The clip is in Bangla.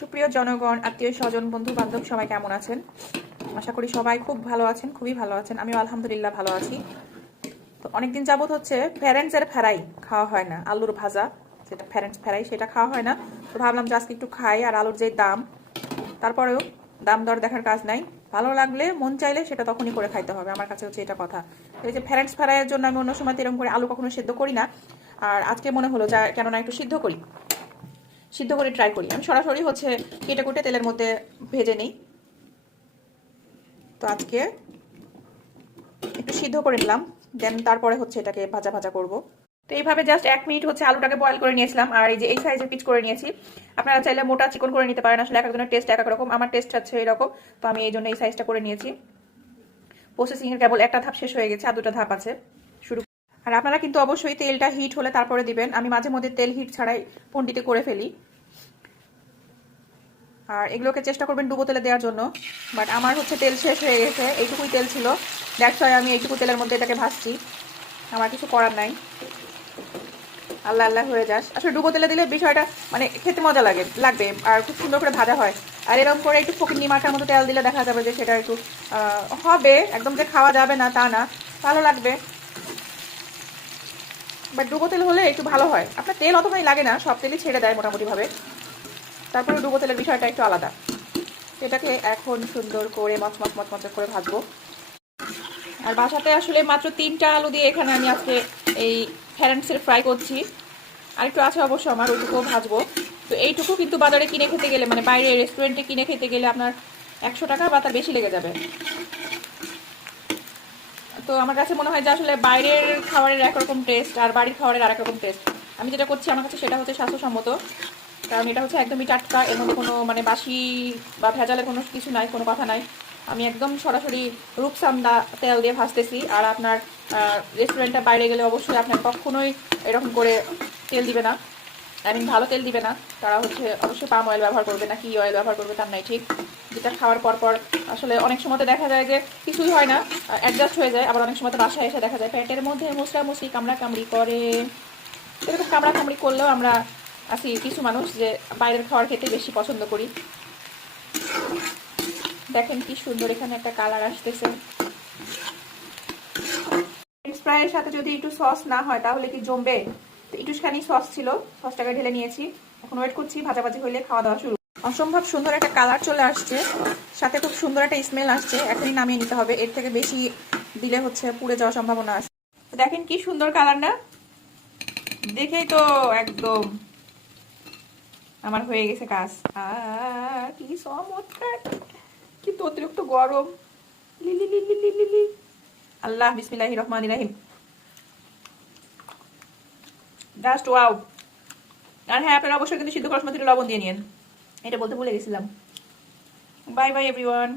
সুপ্রিয় জনগণ, আত্মীয় স্বজন, বন্ধু বান্ধব সবাই কেমন আছেন? আশা করি সবাই খুব ভালো আছেন, খুবই ভালো আছেন। আমিও আলহামদুলিল্লাহ ভালো আছি। তো অনেকদিন যাবত হচ্ছে ফ্যারেন্টসের ফ্রাই খাওয়া হয় না, আলুর ভাজা যেটা ফ্যারেন্টস ফ্রাই সেটা খাওয়া হয় না। তো ভাবলাম যে আজকে একটু খাই। আর আলুর যে দাম, তারপরেও দাম দর দেখার কাজ নাই, ভালো লাগলে মন চাইলে সেটা তখনই করে খাইতে হবে। আমার কাছে হচ্ছে এটা কথা। এই যে ফ্যারেন্টস ফ্রাইয়ের জন্য আমি অন্য সময় এরকম করে আলু কখনো সেদ্ধ করি না, আর আজকে মনে হলো যা কেননা একটু সিদ্ধ করে ট্রাই করি। আমি সরাসরি হচ্ছে কেটে কুটে তেলের মধ্যে ভেজে নিই। তো আজকে একটু সিদ্ধ করে নিলাম, দেন তারপরে হচ্ছে এটাকে ভাজা ভাজা করব। তো এইভাবে জাস্ট 1 মিনিট হচ্ছে আলুটাকে বয়েল করে নিয়েছিলাম। আর এই যে এই সাইজের পিচ করে নিয়েছি। আপনারা চাইলে মোটা চিকন করে নিতে পারেন, আসলে এক একজনের টেস্ট এক এক রকম। আমার টেস্ট হচ্ছে এরকম, তো আমি এই জন্য এই সাইজটা করে নিয়েছি। প্রসেসিং এর কেবল একটা ধাপ শেষ হয়ে গেছে, আর দুটো ধাপ আছে শুরু। আর আপনারা কিন্তু অবশ্যই তেলটা হিট হলে তারপরে দিবেন। আমি মাঝে মধ্যে তেল হিট ছাড়াই পন্ডিতে করে ফেলি। আর এগুলোকে চেষ্টা করবেন ডুবো তেলে দেওয়ার জন্য, বাট আমার হচ্ছে তেল শেষ হয়ে গেছে, এইটুকুই তেল ছিল। দ্যাটস ওয়াই আমি এইটুকু তেলের মধ্যে এটাকে ভাজছি। আমার কিছু করার নাই, আল্লাহ আল্লাহ হয়ে যাস। আসলে ডুবো তেলে দিলে বিষয়টা মানে খেতে মজা লাগবে, আর খুব সুন্দর করে ভাজা হয়। আর এরকম করে একটু ফকিন্নি মাখার মতো তেল দিলে দেখা যাবে যে সেটা একটু হবে, একদম যে খাওয়া যাবে না তা না, ভালো লাগবে। বাট ডুবো তেল হলে একটু ভালো হয়। আপনার তেল অতটাই লাগে না, সব তেলই ছেড়ে দেয় মোটামুটিভাবে। তারপরে ডুবো তেলের বিষয়টা একটু আলাদা। এটাকে এখন সুন্দর করে মচমচ করে ভাজবো। আর বাসাতে আসলে মাত্র 3টা আলু দিয়ে এখানে আমি আজকে এই ফ্যারেন্টসের ফ্রাই করছি। আরেকটু আছে অবশ্য আমার, ওইটুকুও ভাজবো। তো এইটুকু কিন্তু বাজারে কিনে খেতে গেলে, মানে বাইরে রেস্টুরেন্টে কিনে খেতে গেলে আপনার 100 টাকা বা তার বেশি লেগে যাবে। তো আমার কাছে মনে হয় যে আসলে বাইরের খাবারের একরকম টেস্ট আর বাড়ির খাবারের আরেক রকম টেস্ট। আমি যেটা করছি আমার কাছে সেটা হচ্ছে স্বাস্থ্যসম্মত, কারণ এটা হচ্ছে একদমই টাটকা। এর মধ্যে কোনো মানে বাসি বা ভেজালের কোনো কিছু নাই, কোনো কথা নাই। আমি একদম সরাসরি রূপসান্দা তেল দিয়ে ভাজতেছি। আর আপনার রেস্টুরেন্টে বাইরে গেলে অবশ্যই আপনার কখনোই এরকম করে তেল দিবে না, আই মিন ভালো তেল দিবে না। তারা হচ্ছে অবশ্যই পাম অয়েল ব্যবহার করবে না কি অয়েল ব্যবহার করবে তার নাই ঠিক। যেটা খাওয়ার পর আসলে অনেক সময় দেখা যায় যে কিছুই হয় না, অ্যাডজাস্ট হয়ে যায়। আবার অনেক সময় বাসায় এসে দেখা যায় পেটের মধ্যে মুসরামুসরি কামড়াকামড়ি করে। এরকম কামড়াকামড়ি করলেও আমরা আছি কিছু মানুষ যে বাইরের খাবার খেতে বেশি পছন্দ করি। দেখেন কি সুন্দর এখানে একটা কালার আসতেছে। ফ্রাইয়ের সাথে যদি একটু সস না হয় তাহলে কি জমবে? তো একটুখানি সস ছিল, সসটাকে ঢেলে নিয়েছি। এখন ওয়েট করছি ভাজাভাজি হইলে খাওয়া দাওয়া শুরু। অসম্ভব সুন্দর একটা কালার চলে আসছে, সাথে খুব সুন্দর একটা স্মেল আসছে। এখনই নামিয়ে নিতে হবে, এর থেকে বেশি দিলে হচ্ছে পুড়ে যাওয়ার সম্ভাবনা আছে। দেখেন কি সুন্দর কালার না, দেখেই তো একদম আমার হয়ে গেছে কাজ। কি চমৎকার, কিন্তু অতিরিক্ত গরম। Lily Lily Lily Lily. আল্লাহ বিসমিল্লাহির রহমানির রহিম। Just wow. আর হ্যাঁ, আপনারা অবশ্যই কিন্তু সিদ্ধ করার সময় লবণ দিয়ে নিন, এটা বলতে ভুলে গেছিলাম। Bye bye everyone.